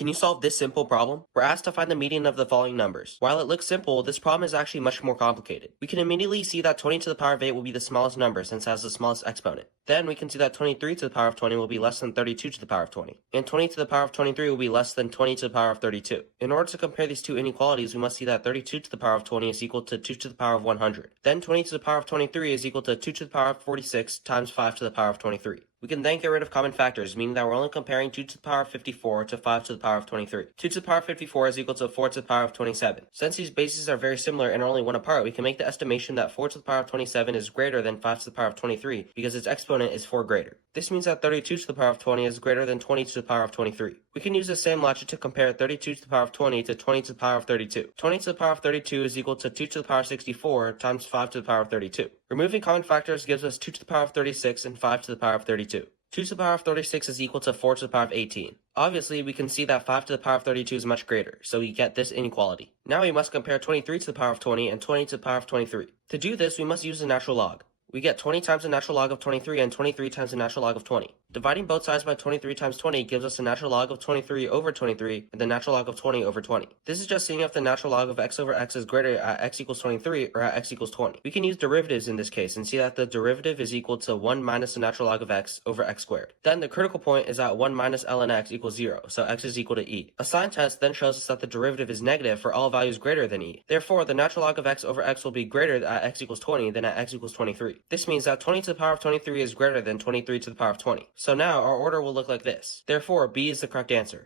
Can you solve this simple problem? We're asked to find the median of the following numbers. While it looks simple, this problem is actually much more complicated. We can immediately see that 20 to the power of 8 will be the smallest number since it has the smallest exponent. Then we can see that 23 to the power of 20 will be less than 32 to the power of 20. And 20 to the power of 23 will be less than 20 to the power of 32. In order to compare these two inequalities, we must see that 32 to the power of 20 is equal to 2 to the power of 100. Then 20 to the power of 23 is equal to 2 to the power of 46 times 5 to the power of 23. We can then get rid of common factors, meaning that we're only comparing 2 to the power of 54 to 5 to the power of 23. 2 to the power of 54 is equal to 4 to the power of 27. Since these bases are very similar and are only one apart, we can make the estimation that 4 to the power of 27 is greater than 5 to the power of 23 because its exponent is 4 greater. This means that 32 to the power of 20 is greater than 20 to the power of 23. We can use the same logic to compare 32 to the power of 20 to 20 to the power of 32. 20 to the power of 32 is equal to 2 to the power of 64 times 5 to the power of 32. Removing common factors gives us 2 to the power of 36 and 5 to the power of 32. 2 to the power of 36 is equal to 4 to the power of 18. Obviously, we can see that 5 to the power of 32 is much greater, so we get this inequality. Now we must compare 23 to the power of 20 and 20 to the power of 23. To do this, we must use the natural log. We get 20 times the natural log of 23 and 23 times the natural log of 20. Dividing both sides by 23 times 20 gives us the natural log of 23 over 23 and the natural log of 20 over 20. This is just seeing if the natural log of x over x is greater at x equals 23 or at x equals 20. We can use derivatives in this case and see that the derivative is equal to 1 minus the natural log of x over x squared. Then the critical point is that 1 minus ln x equals 0, so x is equal to e. A sign test then shows us that the derivative is negative for all values greater than e. Therefore, the natural log of x over x will be greater at x equals 20 than at x equals 23. This means that 20 to the power of 23 is greater than 23 to the power of 20. So now our order will look like this. Therefore, B is the correct answer.